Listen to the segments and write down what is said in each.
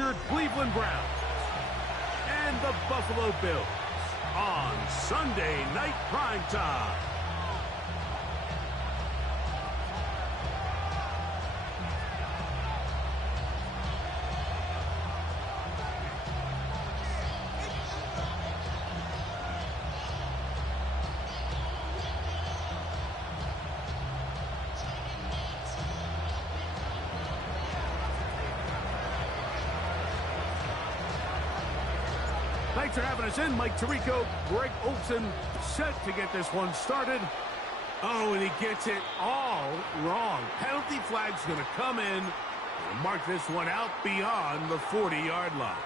featured Cleveland Browns and the Buffalo Bills on Sunday Night Primetime. Thanks for having us in. Mike Tirico, Greg Olsen, set to get this one started. Oh, and he gets it all wrong. Penalty flag's going to come in and mark this one out beyond the 40-yard line.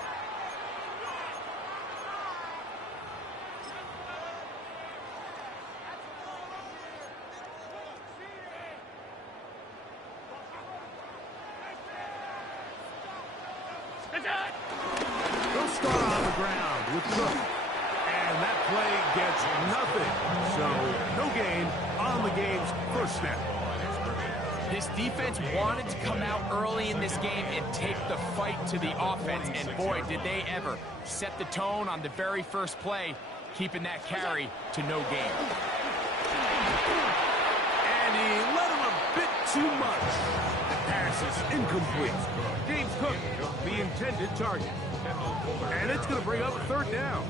They'll start on the ground with Cook. And that play gets nothing. So, no gain on the game's first snap. This defense wanted to come out early in this game and take the fight to the offense. And boy, did they ever set the tone on the very first play, keeping that carry to no gain. And he let him a bit too much. The pass is incomplete. James Cook, the intended target. And it's going to bring up a third down.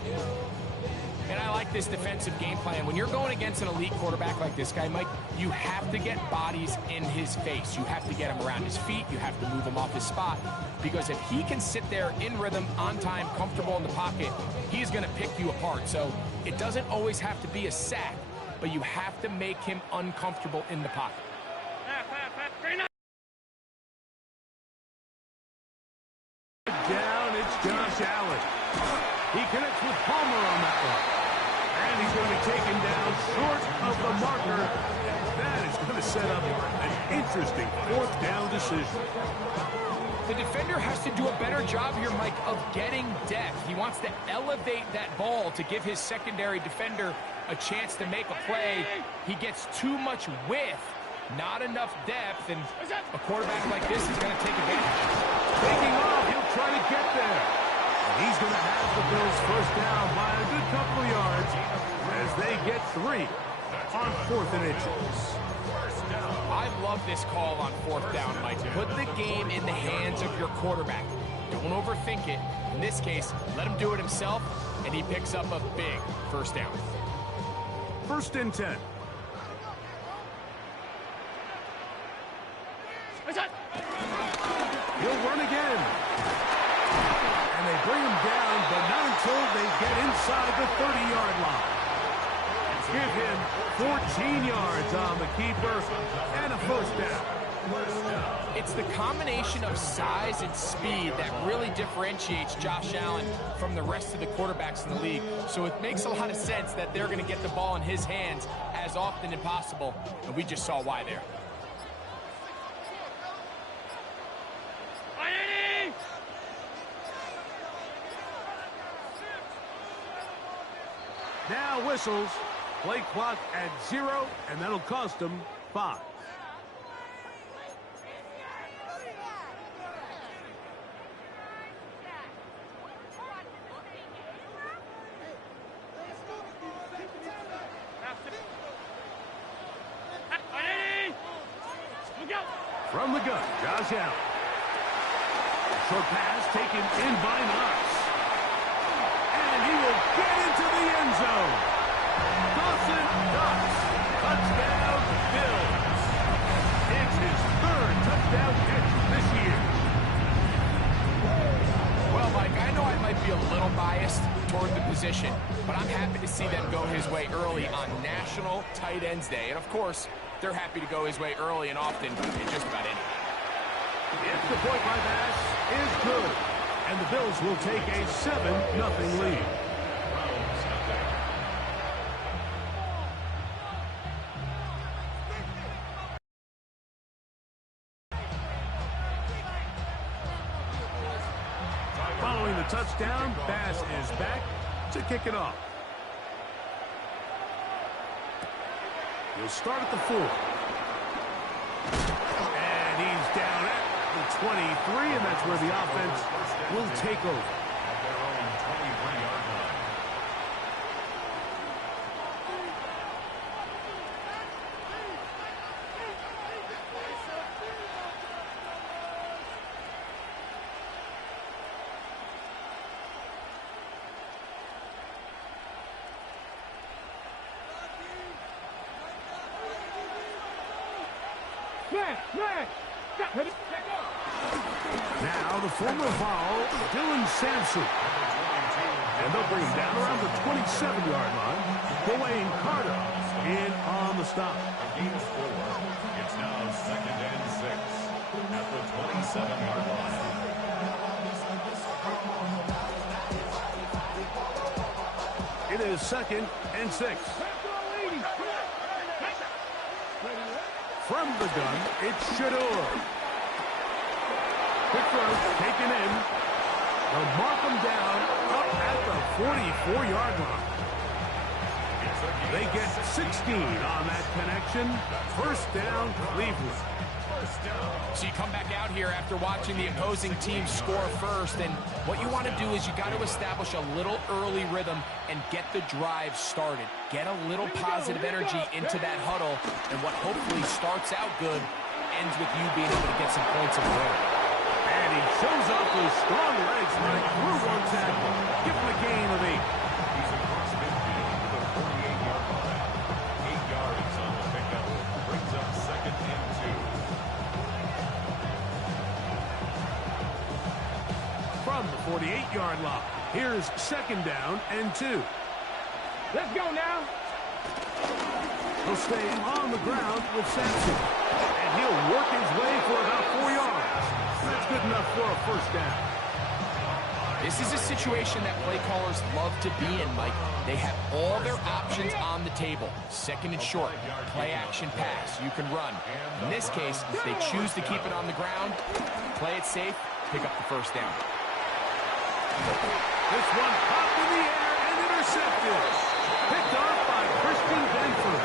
And I like this defensive game plan. When you're going against an elite quarterback like this guy, Mike, you have to get bodies in his face. You have to get him around his feet. You have to move him off his spot. Because if he can sit there in rhythm, on time, comfortable in the pocket, he's going to pick you apart. So it doesn't always have to be a sack, but you have to make him uncomfortable in the pocket. Down, it's Josh Allen. He connects with Palmer on that one. And he's going to be taken down short of the marker. And that is going to set up an interesting fourth down decision. The defender has to do a better job here, Mike, of getting depth. He wants to elevate that ball to give his secondary defender a chance to make a play. He gets too much width, not enough depth, and a quarterback like this is going to take advantage. Taking off, he'll try to get there. And he's going to have the Bills first down by a good couple of yards as they get 3 on 4th and inches. I love this call on 4th down, Mike. Put the game in the hands of your quarterback. Don't overthink it. In this case, let him do it himself, and he picks up a big first down. 1st and 10. He'll run again. And they bring him down, but not until they get inside the 30-yard line. Give him 14 yards on the keeper and a first down. It's the combination of size and speed that really differentiates Josh Allen from the rest of the quarterbacks in the league. So it makes a lot of sense that they're going to get the ball in his hands as often as possible, and we just saw why there. Now whistles. Play clock at 0, and that'll cost them 5. From the gun, Josh Allen. Short pass taken in by Knox. And he will get into the end zone. Dawson Knox, touchdown Bills. It's his 3rd touchdown catch this year. Well, Mike, I know I might be a little biased toward the position, but I'm happy to see them go his way early on National Tight Ends Day. And, of course, they're happy to go his way early and often in just about anything. If the point-by pass is good, and the Bills will take a 7-0 lead. Following the touchdown, Bass is back to kick it off. He'll start at the 4. And he's down at the 23, and that's where the offense will take over. At their own 23-yard line. Now the former foul, Dylan Sampson. And they'll bring him down around the 27-yard line. Dwayne Carter in on the stop. Gain of 4. It's now 2nd and 6 at the 27-yard line. It is 2nd and 6. From the gun, it's Shedeur. Quick throw, taken in. They'll mark him down up at the 44-yard line. They get 16 on that connection. First down, Cleveland. So you come back out here after watching the opposing team score first, and what you want to do is you got to establish a little early rhythm and get the drive started. Get a little positive energy into that huddle, and what hopefully starts out good ends with you being able to get some points of road. And he shows off those strong legs right through one tackle. Give him a gain of 8. He's across midfield to the 48-yard line. 8 yards on the pickup. Brings up 2nd and 2. From the 48-yard line, here's 2nd down and 2. Let's go now. He'll stay on the ground with Sampson. And he'll work his way for about 4 yards. That's good enough for a first down. This is a situation that play callers love to be in, Mike. They have all their options on the table. 2nd and short, play action pass, you can run. In this case, they choose to keep it on the ground, play it safe, pick up the first down. This one popped in the air and intercepted. Picked off by Christian Benford.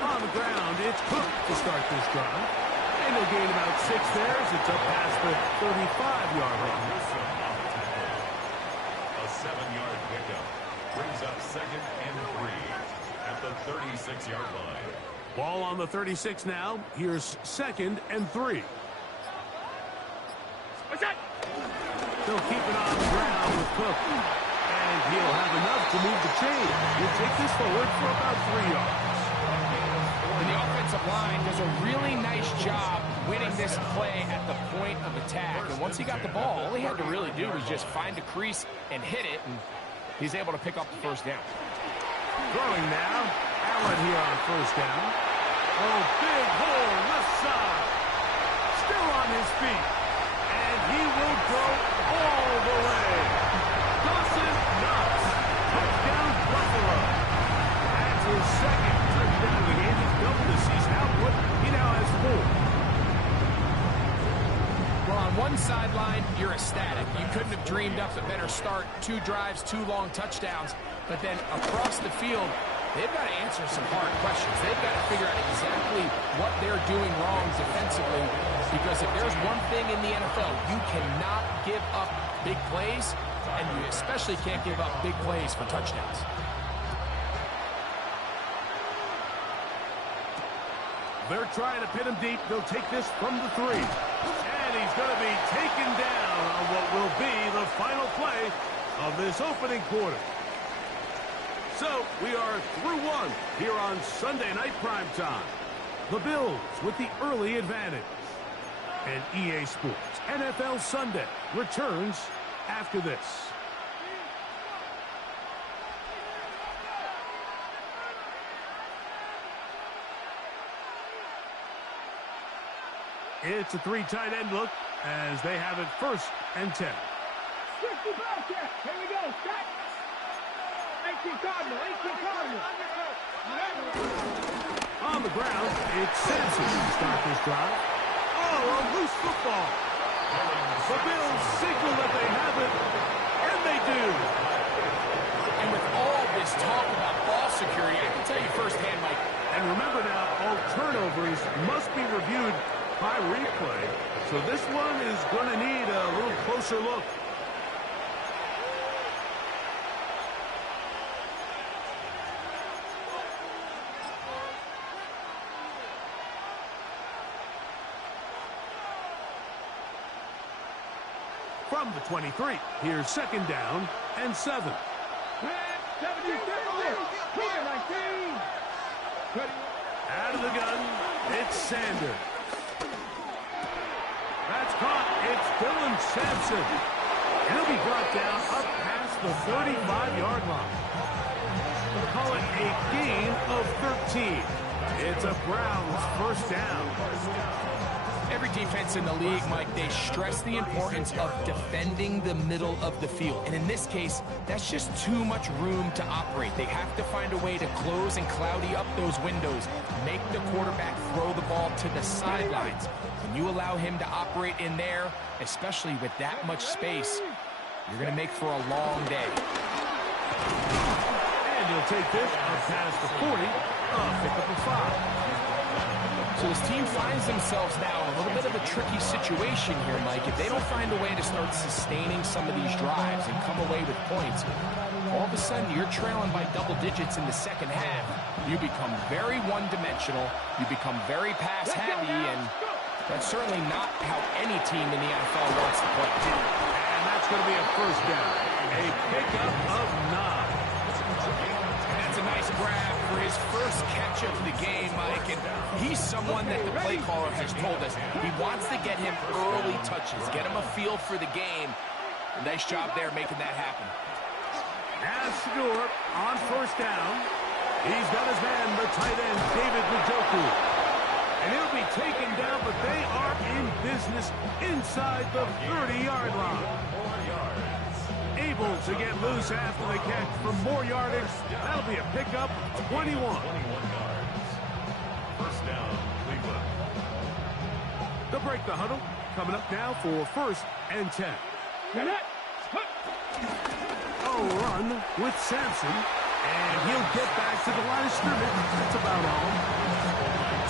On the ground, it's Cook to start this drive. And they'll gain about 6 there as it's up past the 35-yard line. A 7-yard pickup. Brings up 2nd and 3 at the 36-yard line. Ball on the 36 now. Here's 2nd and 3. They'll keep it on the ground with Cook. And he'll have enough to move the chain. He'll take this forward for about 3 yards. And the offensive line does a really nice job winning this play at the point of attack. And once he got the ball, all he had to really do was just find a crease and hit it, and he's able to pick up the first down. Throwing now. Allen here on first down. Oh, big hole left side. Still on his feet. And he will go all the way. Dawson Knox. Touchdown, Buffalo. That's his 2nd touchdown of the game. He's doubled his season output. He now has 4. Well, on one sideline, you're ecstatic. You couldn't have dreamed up a better start. 2 drives, 2 long touchdowns. But then across the field, they've got to answer some hard questions. They've got to figure out exactly what they're doing wrong defensively. Because if there's one thing in the NFL, you cannot give up big plays, and you especially can't give up big plays for touchdowns. They're trying to pin him deep. They'll take this from the 3. And he's going to be taken down on what will be the final play of this opening quarter. So we are through 1 here on Sunday Night Primetime. The Bills with the early advantage. And EA Sports NFL Sunday returns after this. It's a 3 tight end look as they have it 1st and 10. 60 back here. Here we go. Stop. 18 Cardinal. 18 Cardinal. On the ground, it's Sampson to start this drive. Oh, a loose The Bills signal that they have it, and they do. And with all this talk about ball security, I can tell you firsthand, Mike. And remember now, all turnovers must be reviewed by replay. So this one is going to need a little closer look. From the 23, here's second down and 7. Out of the gun, it's Sanders. That's caught. It's Dylan Sampson. He'll be brought down up past the 35-yard line. We'll call it a gain of 13. It's a Browns first down. Every defense in the league, Mike, they stress the importance of defending the middle of the field. And in this case, that's just too much room to operate. They have to find a way to close and cloudy up those windows, make the quarterback throw the ball to the sidelines. When you allow him to operate in there, especially with that much space, you're going to make for a long day. And he'll take this up past the 40, pick up a 5. So this team finds themselves now in a little bit of a tricky situation here, Mike. If they don't find a way to start sustaining some of these drives and come away with points, all of a sudden you're trailing by double digits in the second half. You become very one-dimensional. You become very pass-heavy, and that's certainly not how any team in the NFL wants to play. And that's going to be a first down. A pickup of 9. That's a nice grab for his first catch of the game, Mike. And he's someone that the play caller has told us he wants to get him early touches, get him a feel for the game. Nice job there making that happen. Now Shedeur on first down. He's got his man, the tight end, David Njoku. And he'll be taken down, but they are in business inside the 30-yard line. Able to get loose after the catch for more yardage. That'll be a pickup, 21. First down, Cleveland. They'll break the huddle. Coming up now for first and 10. A run with Sampson. And he'll get back to the line of scrimmage. That's about all.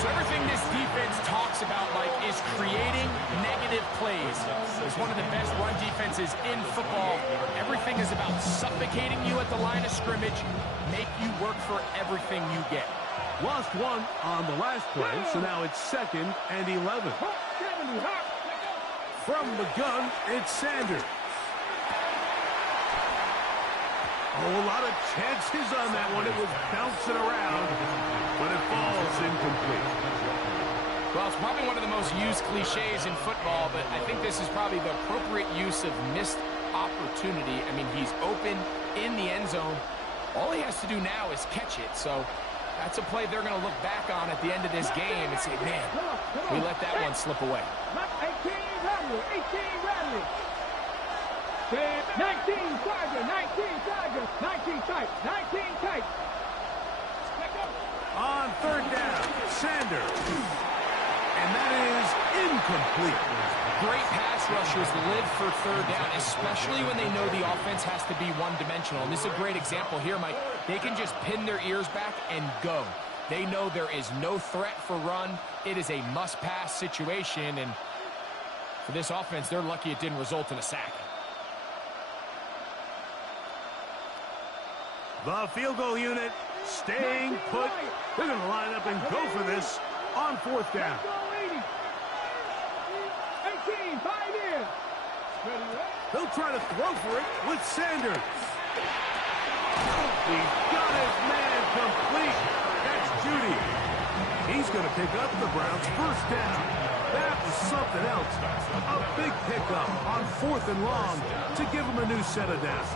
So everything this defense talks about, Mike, is creating negative plays. It's one of the best run defenses in football. Everything is about suffocating you at the line of scrimmage, make you work for everything you get. Lost one on the last play, so now it's second and 11. From the gun, it's Sanders. Oh, a lot of chances on that one. It was bouncing around, but it falls incomplete. Well, it's probably one of the most used cliches in football, but I think this is probably the appropriate use of missed opportunity. I mean, he's open in the end zone. All he has to do now is catch it. So that's a play they're going to look back on at the end of this game and say, man, we let that one slip away. 18 Bradley. 19 Chargers, 19 Chargers, 19 tight, 19 tight. On third down, Sanders. And that is incomplete. Great pass rushers live for third down, especially when they know the offense has to be one-dimensional. And this is a great example here, Mike. They can just pin their ears back and go. They know there is no threat for run. It is a must-pass situation. And for this offense, they're lucky it didn't result in a sack. The field goal unit staying put. They're going to line up and go for this on fourth down. 18, 5 in. They'll try to throw for it with Sanders. He's got his man complete. That's Judy. He's going to pick up the Browns' first down. That was something else. A big pickup on fourth and long to give him a new set of downs.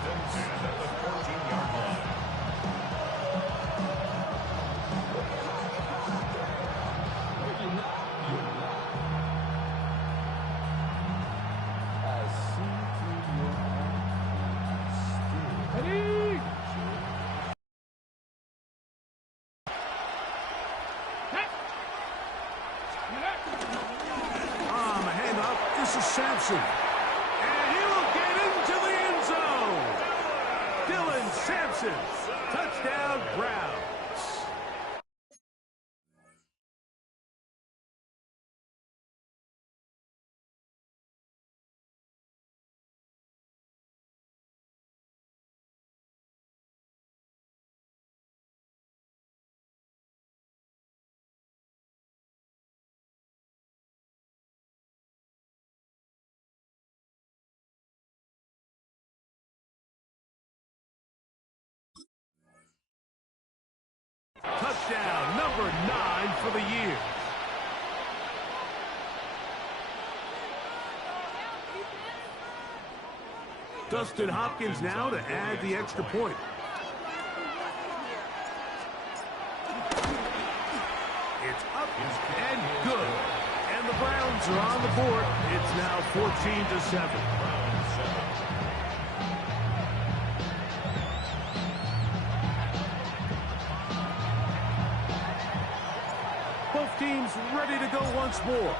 misses. Touchdown, Browns. Touchdown, number 9 for the year. Dustin Hopkins now to add the extra point. It's up and good. And the Browns are on the board. It's now 14-7. Both teams ready to go once more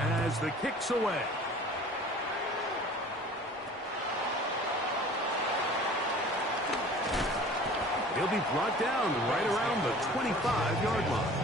as the kick's away. He'll be brought down right around the 25-yard line.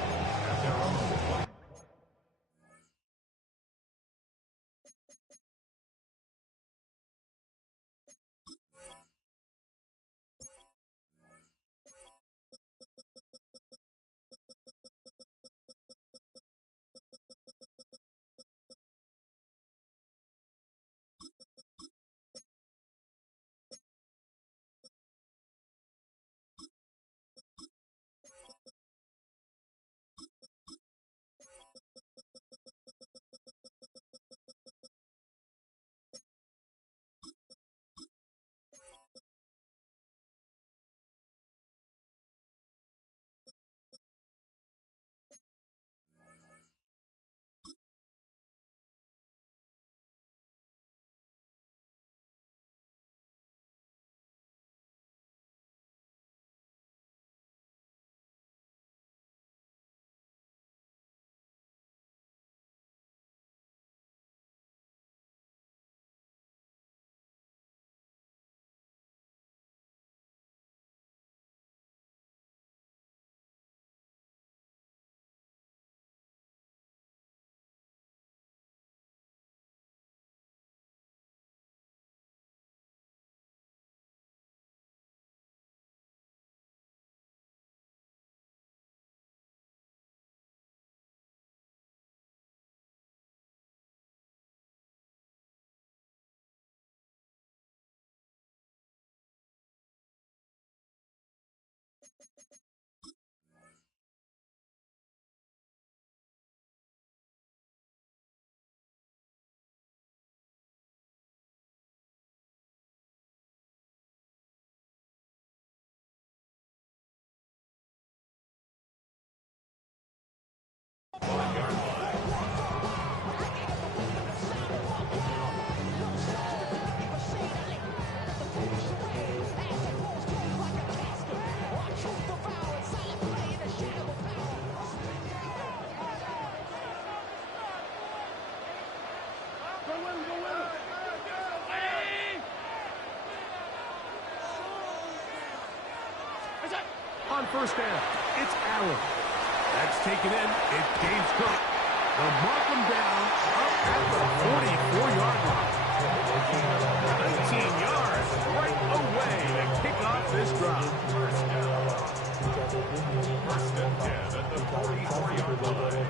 On first down, it's Allen. That's taken in. It gains Cook. They'll mark him down up at the 44-yard line. 19 yards right away to kick off this drive. First and 10 at the 44-yard line.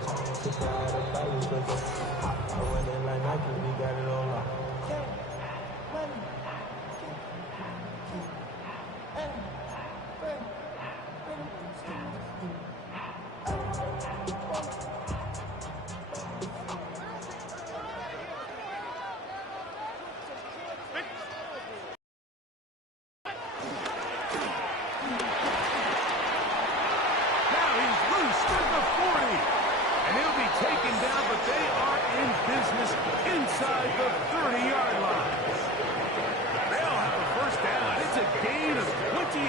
Inside the 30-yard line. They'll have a first down. It's a gain of 28.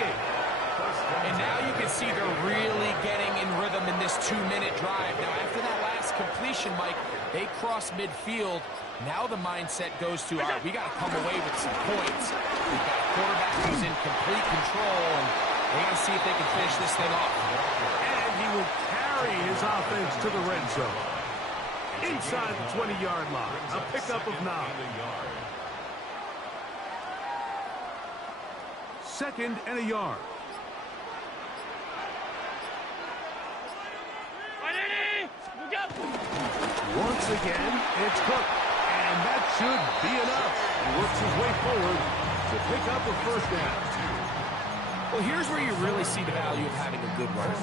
And now you can see they're really getting in rhythm in this 2-minute drive. Now, after that last completion, Mike, They cross midfield. Now the mindset goes to, all right, we got to come away with some points. We've got a quarterback who's in complete control, and they got to see if they can finish this thing off. And he will carry his offense to the red zone. Inside the 20-yard line, a pickup of 9. Second and a yard. Once again, it's Cook. And that should be enough. He works his way forward to pick up a first down. Well, here's where you really see the value of having a good run.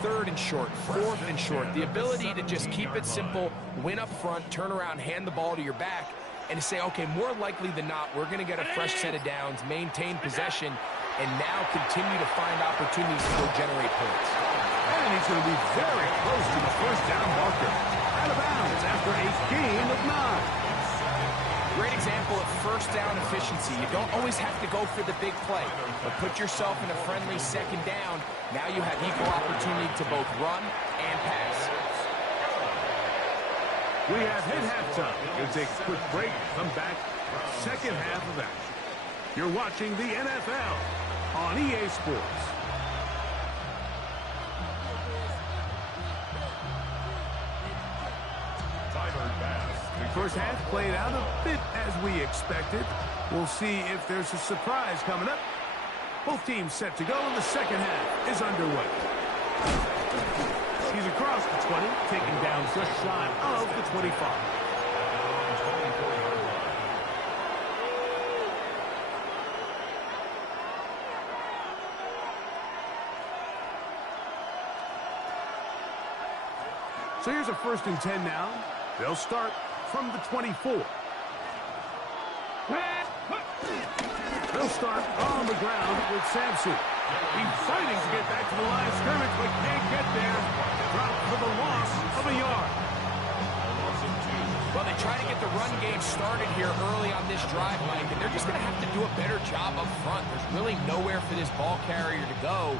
Third and short, fourth and short. The ability to just keep it simple, win up front, turn around, hand the ball to your back, and to say, okay, more likely than not, we're going to get a fresh set of downs, maintain possession, and now continue to find opportunities to go generate points. And he's going to be very close to the first down marker. Out of bounds after a gain of 9. Great example of first down efficiency. You don't always have to go for the big play, but put yourself in a friendly second down. Now you have equal opportunity to both run and pass. We have hit halftime. We'll take a quick break, come back, second half of action. You're watching the NFL on EA Sports. First half played out a bit as we expected. We'll see if there's a surprise coming up. Both teams set to go, and the second half is underway. He's across the 20, taken down just shy of the 25. So here's a 1st and 10 now. They'll start from the 24. They'll start on the ground with Sampson. He's fighting to get back to the line of scrimmage, but can't get there. Dropped for the loss of a yard. Well, they try to get the run game started here early on this drive, Mike, and they're just going to have to do a better job up front. There's really nowhere for this ball carrier to go.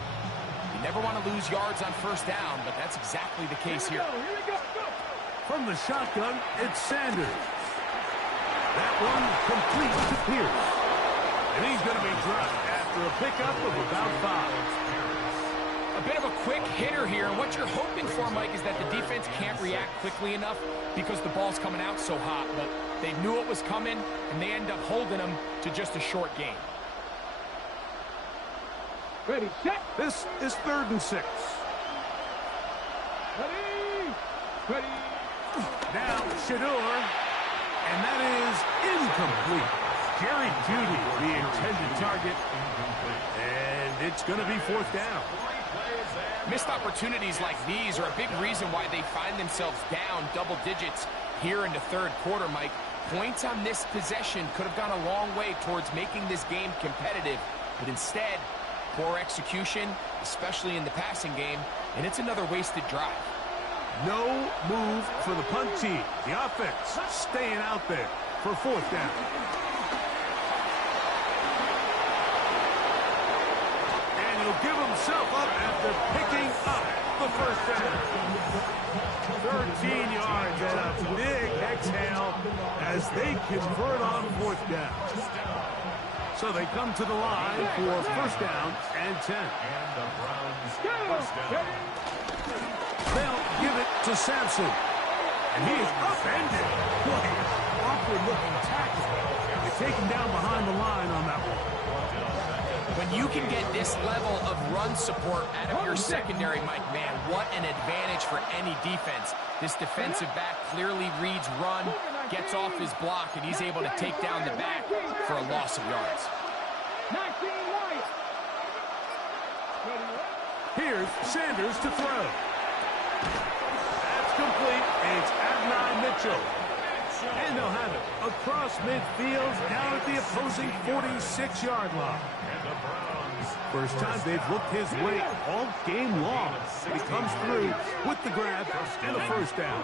You never want to lose yards on first down, but that's exactly the case here. Here we go. From the shotgun, it's Sanders. That one complete to Pierce. And he's going to be dropped after a pickup of about 5. A bit of a quick hitter here. And what you're hoping for, Mike, is that the defense can't react quickly enough because the ball's coming out so hot. But they knew it was coming, and they end up holding them to just a short gain. Ready, set. This is 3rd and 6. Ready. Now Shedeur, and that is incomplete. Jerry Jeudy, the intended target, and it's going to be 4th down. Missed opportunities like these are a big reason why they find themselves down double digits here in the 3rd quarter, Mike. Points on this possession could have gone a long way towards making this game competitive, but instead, poor execution, especially in the passing game, and it's another wasted drive. No move for the punt team. The offense staying out there for 4th down. And he'll give himself up after picking up the first down. 13 yards and a big exhale as they convert on 4th down. So they come to the line for 1st down and 10. And the Browns first down. They'll give it to Sampson. And he is upended. What an awkward-looking tackle. They're taken down behind the line on that one. When you can get this level of run support out of your secondary, Mike, man, what an advantage for any defense. This defensive back clearly reads run, gets off his block, and he's able to take down the back for a loss of yards. Here's Sanders to throw. That's complete. It's Adonai Mitchell. And they'll have it across midfield down at the opposing 46-yard line. First time they've looked his way all game long. He comes through with the grab and a first down.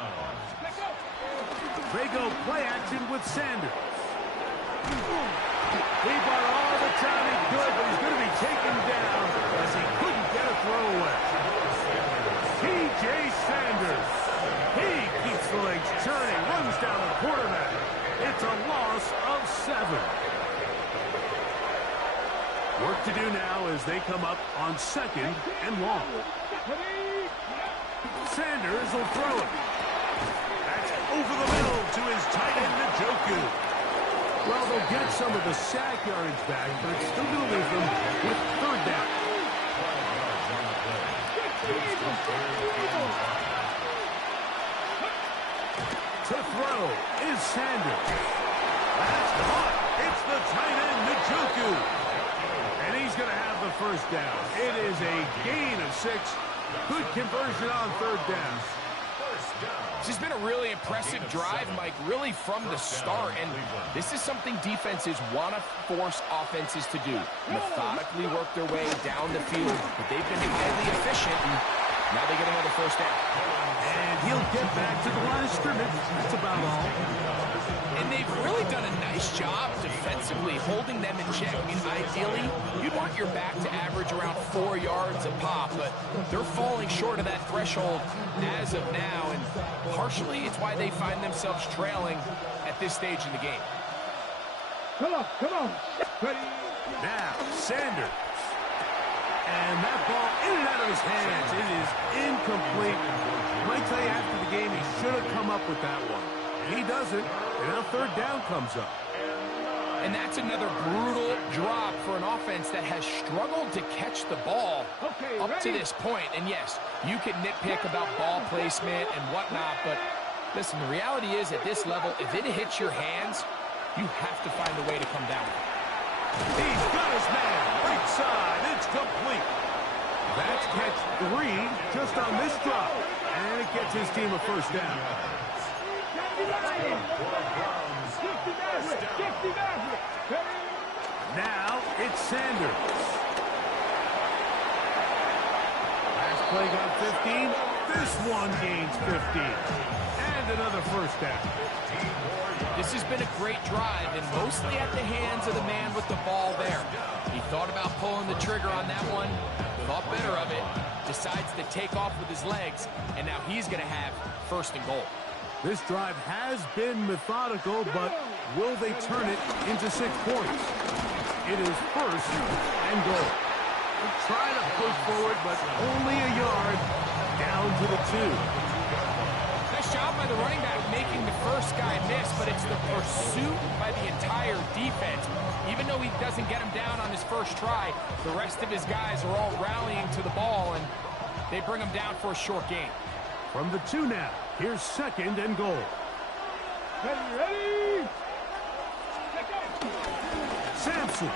They go play action with Sanders. He bought all the time he could, but he's going to be taken down as he couldn't get a throwaway. T.J. Sanders. He keeps legs churning, runs down the quarterback. It's a loss of 7. Work to do now as they come up on 2nd and long. Sanders will throw it. That's over the middle to his tight end, Njoku. Well, they'll get some of the sack yardage back, but it's still going to leave them with 3rd down. To throw is Sanders. That's caught. It's the tight end, Njoku. And he's going to have the 1st down. It is a gain of 6. Good conversion on 3rd down. This has been a really impressive drive, Mike, really from the start. And this is something defenses want to force offenses to do. Methodically work their way down the field. But they've been highly efficient. And now they get another 1st down. And he'll get back to the line of scrimmage. That's about all. And they've really done a nice job defensively holding them in check. I mean, ideally, you'd want your back to average around 4 yards a pop, but they're falling short of that threshold as of now, and partially it's why they find themselves trailing at this stage in the game. Come on. Ready? Now, Sanders. And that ball in and out of his hands. It is incomplete. I might tell you after the game he should have come up with that one. He doesn't, and now 3rd down comes up. And that's another brutal drop for an offense that has struggled to catch the ball up to this point. And yes, you can nitpick about ball placement and whatnot, but listen, the reality is at this level, if it hits your hands, you have to find a way to come down. He's got his man. Right side. It's complete. That's catch 3 just on this drop. And it gets his team a 1st down. Now it's Sanders. Last play got 15. This one gains 15. And another 1st down. This has been a great drive, and mostly at the hands of the man with the ball there. He thought about pulling the trigger on that one, thought better of it, decides to take off with his legs, and now he's going to have 1st and goal. This drive has been methodical, but will they turn it into 6 points? It is 1st and goal. They're trying to push forward, but only a yard down to the 2. Nice job by the running back making the first guy miss, but it's the pursuit by the entire defense. Even though he doesn't get him down on his first try, the rest of his guys are all rallying to the ball, and they bring him down for a short gain. From the 2 now, here's 2nd and goal. Ready? Sampson.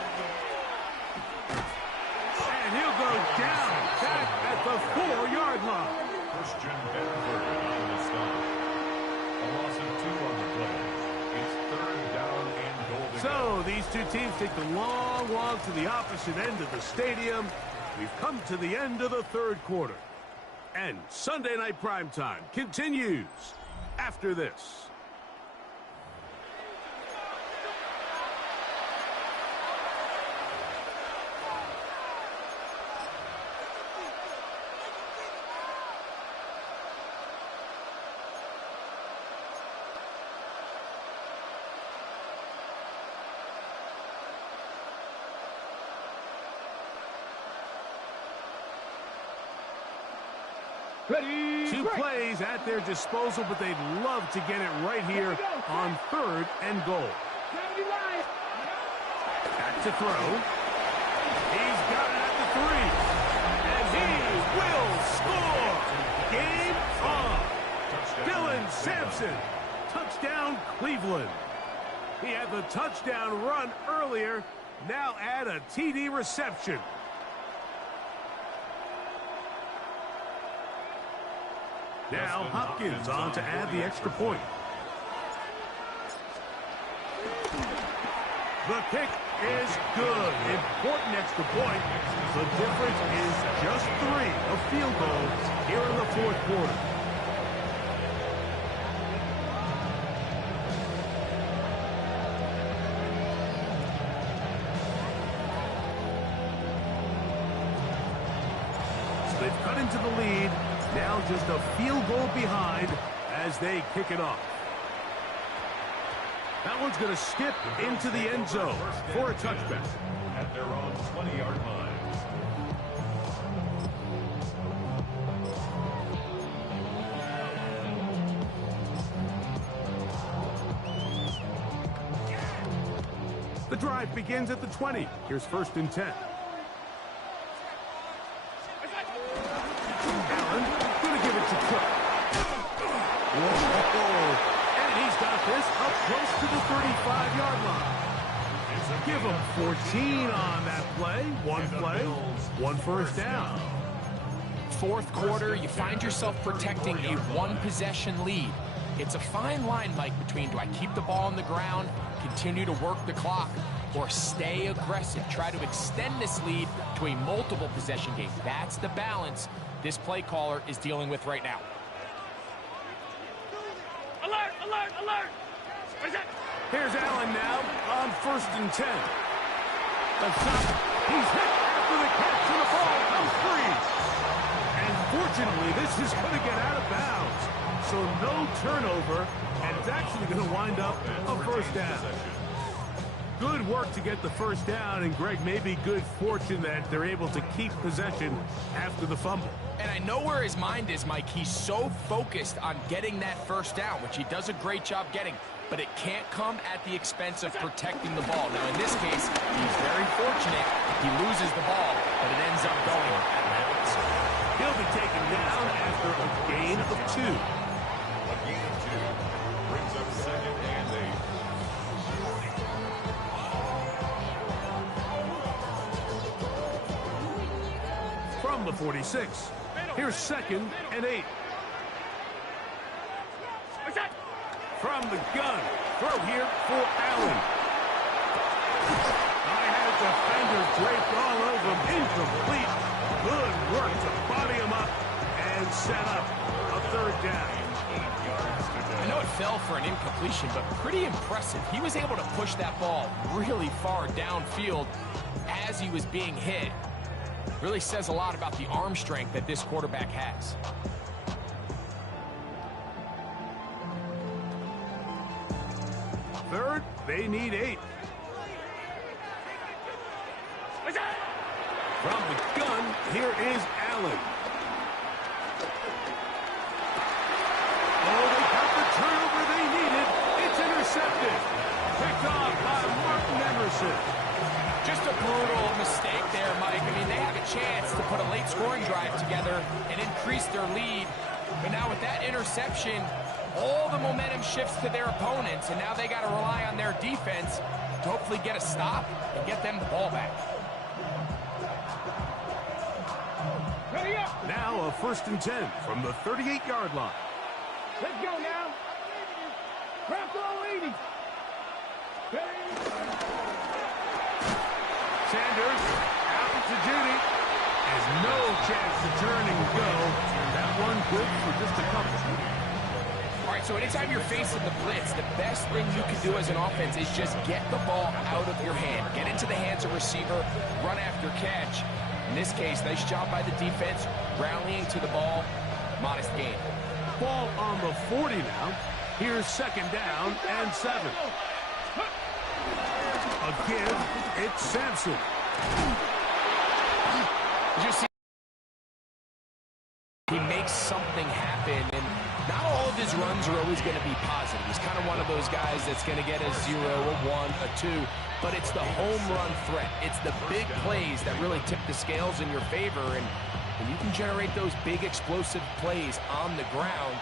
And he'll go down back at the 4-yard line. Christian Benford on the stop. A loss of 2 on the play. It's 3rd down and goal to go. So these 2 teams take the long walk to the opposite end of the stadium. We've come to the end of the 3rd quarter. And Sunday Night Primetime continues after this. Ready? 2 plays at their disposal, but they'd love to get it right here on 3rd and goal. Back to throw. He's got it at the 3. And he will score. Game on. Dylan Sampson. Touchdown, Cleveland. He had the touchdown run earlier. Now add a TD reception. Now Hopkins on to add the extra point. The kick is good. Important extra point. The difference is just 3, a field goal here in the 4th quarter. So they've cut into the lead. Now just a field goal behind as they kick it off. That one's going to skip into the end zone for a touchback. At their own 20-yard line. The drive begins at the 20. Here's 1st and 10. Allen going to give it to Cook. Whoa. And he's got this up close to the 35-yard line. Give him 14 on that play. One play, 1 first down. 4th quarter, you find yourself protecting a 1-possession lead. It's a fine line, Mike, between do I keep the ball on the ground, continue to work the clock, or stay aggressive, try to extend this lead to a multiple possession game. That's the balance this play caller is dealing with right now. Alert, alert, alert! What is that? Here's Allen now on 1st and 10. The shot, he's hit after the catch, and the ball comes free. And fortunately, this is going to get out of bounds. So no turnover, and it's actually going to wind up a first down. Good work to get the first down, and Greg, maybe good fortune that they're able to keep possession after the fumble. And I know where his mind is, Mike. He's so focused on getting that first down, which he does a great job getting, but it can't come at the expense of protecting the ball. Now, in this case, he's very fortunate. He loses the ball, but it ends up going out of bounds. He'll be taken down after a gain of 2. A gain of 2 brings up 2nd and 8. From the 46, here's 2nd and 8. What's that? From the gun, throw here for Allen. I had a defender draped all over him, incomplete. Good work to body him up and set up a 3rd down. I know it fell for an incompletion, but pretty impressive. He was able to push that ball really far downfield as he was being hit. Really says a lot about the arm strength that this quarterback has. Third, they need 8. What's that? From the gun, here is Allen. Oh, they got the turnover they needed. It's intercepted. Picked off by Martin Emerson. Just a brutal mistake there, Mike. I mean, they have a chance to put a late scoring drive together and increase their lead. But now with that interception, all the momentum shifts to their opponents, and now they got to rely on their defense to hopefully get a stop and get them the ball back. Ready up! Now a 1st and 10 from the 38-yard line. Let's go now! Drop all 80! Sanders out to Judy. Has no chance to turn and go. That one good for just a couple. All right, so anytime you're facing the blitz, the best thing you can do as an offense is just get the ball out of your hand. Get into the hands of receiver, run after catch. In this case, nice job by the defense, rallying to the ball. Modest gain. Ball on the 40 now. Here's 2nd down and 7. Again, it's Sampson. You see, he makes something happen, and not all of his runs are always going to be positive. He's kind of one of those guys that's going to get a 0, a 1, a 2, but it's the home run threat. It's the big plays that really tip the scales in your favor, and when you can generate those big explosive plays on the ground,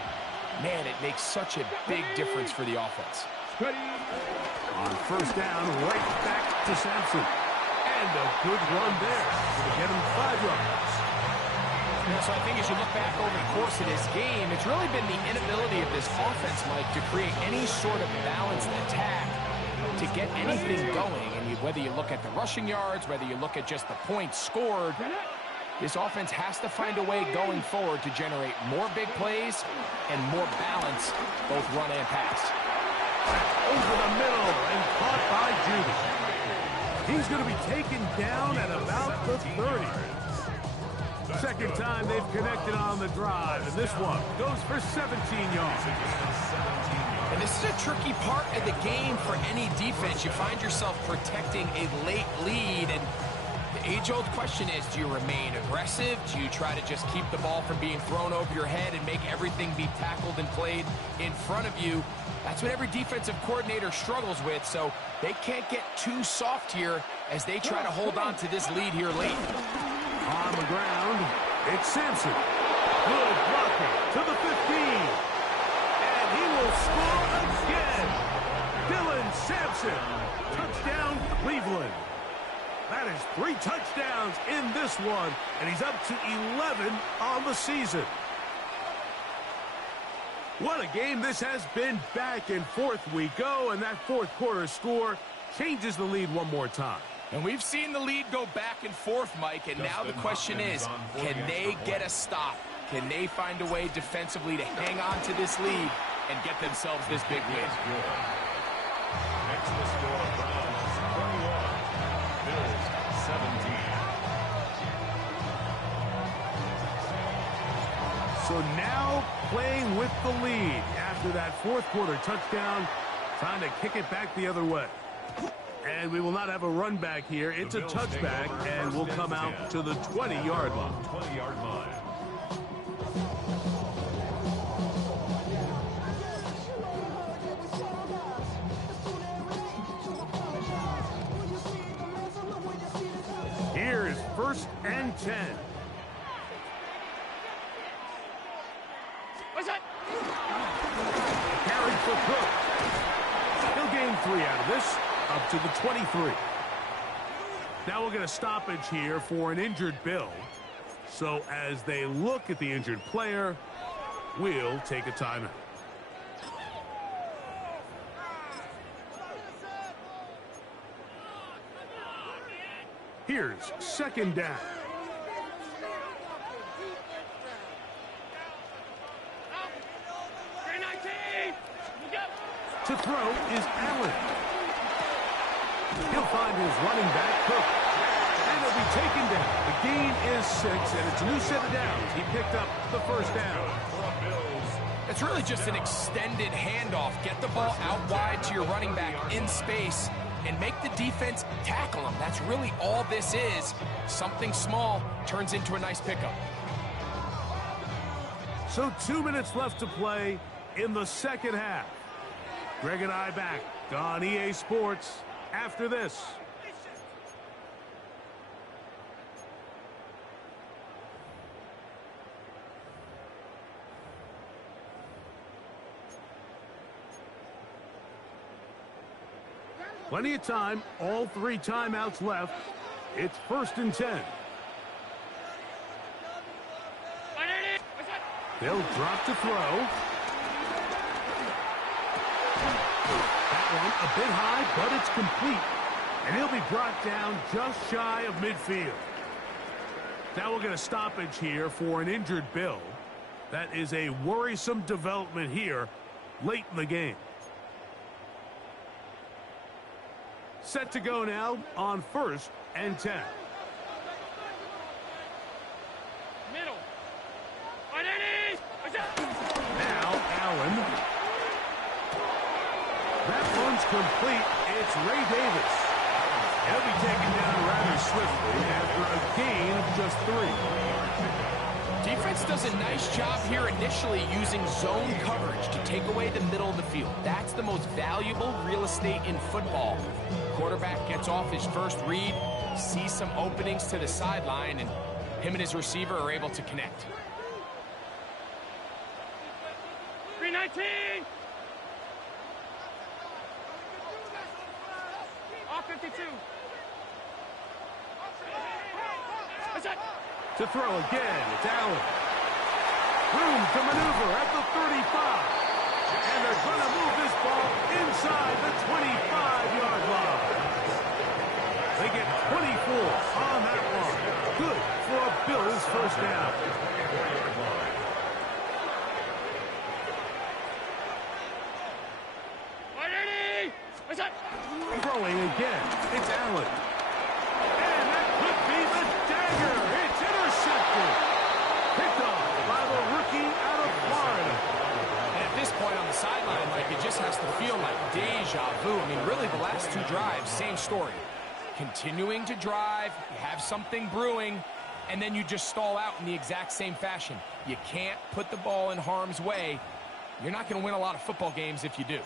man, it makes such a big difference for the offense. On 1st down, right back to Sampson. And a good run there to get him 5 yards. Yeah, so I think as you look back over the course of this game, it's really been the inability of this offense, Mike, to create any sort of balanced attack to get anything going. And whether you look at the rushing yards, whether you look at just the points scored, this offense has to find a way going forward to generate more big plays and more balance, both run and pass. Over the middle and caught by Judy. He's going to be taken down at about the 30. Second time they've connected on the drive, and this one goes for 17 yards. And this is a tricky part of the game for any defense. You find yourself protecting a late lead, and the age-old question is, do you remain aggressive? Do you try to just keep the ball from being thrown over your head and make everything be tackled and played in front of you? That's what every defensive coordinator struggles with, so they can't get too soft here as they try to hold on to this lead here late. On the ground, it's Sampson. Good blocking to the 15. And he will score again. Dylan Sampson. Touchdown, Cleveland. That is 3 touchdowns in this one, and he's up to 11 on the season. What a game this has been. Back and forth we go, and that fourth quarter score changes the lead one more time. And we've seen the lead go back and forth, Mike, and now the question is, can they get a stop? Can they find a way defensively to hang on to this lead and get themselves this big win? Next to the score, Browns 21, Bills 17. So now playing with the lead after that fourth quarter touchdown, trying to kick it back the other way. And we will not have a run back here. It's a touchback, and we'll come out to the 20-yard line. 20-yard line. Here is 1st and 10. What's that? Carry for Cook. He'll gain 3 out of this, up to the 23. Now we'll get a stoppage here for an injured Bill. So as they look at the injured player, we'll take a timeout. Here's 2nd down. To throw is Allen. He'll find his running back, Cook. And he'll be taken down. The gain is 6, and it's a new set of downs. He picked up the 1st down. It's really just an extended handoff. Get the ball out wide to your running back in space and make the defense tackle him. That's really all this is. Something small turns into a nice pickup. So 2 minutes left to play in the second half. Greg and I back on EA Sports after this. Plenty of time, all 3 timeouts left. It's 1st and 10. They'll drop to throw. That one a bit high, but it's complete. And he'll be brought down just shy of midfield. Now we'll get a stoppage here for an injured Bill. That is a worrisome development here late in the game. Set to go now on 1st and 10. Middle. Now Allen. That one's complete. It's Ray Davis. He'll be taken down rather swiftly after a gain of just 3. Defense does a nice job here initially using zone coverage to take away the middle of the field. That's the most valuable real estate in football. Quarterback gets off his first read, sees some openings to the sideline, and him and his receiver are able to connect. 319. All 52. What's that? To throw again, it's Allen. Room to maneuver at the 35. And they're going to move this ball inside the 25-yard line. They get 24 on that one. Good for a Bills 1st down. Throwing again, it's Allen. And that could be the dagger. It's intercepted. sideline, like it just has to feel like deja vu. I mean, really, the last two drives, same story. Continuing to drive, you have something brewing, and then you just stall out in the exact same fashion. You can't put the ball in harm's way. You're not going to win a lot of football games if you do.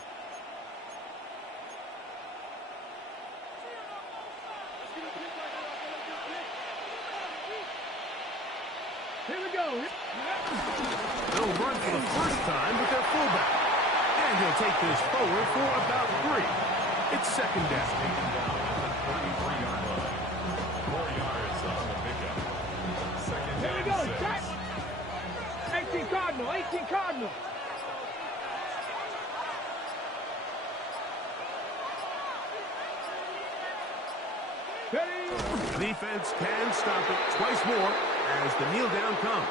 Here we go. They'll run for the first time with their fullback. And he'll take this forward for about 3. It's second down. Taken down at the 33-yard line. 4 yards on the pickup. Second Here we down, go. 6. Set. 18 Cardinal. 18 Cardinal. The defense can stop it twice more as the kneel down comes.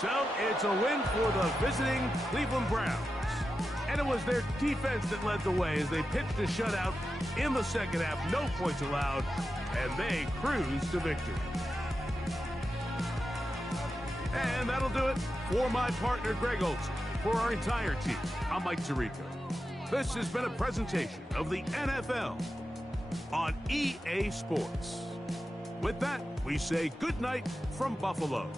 So it's a win for the visiting Cleveland Browns. And it was their defense that led the way as they pitched a shutout in the second half. No points allowed, and they cruised to victory. And that'll do it for my partner, Greg Olson. For our entire team, I'm Mike Tirico. This has been a presentation of the NFL on EA Sports. With that, we say good night from Buffalo.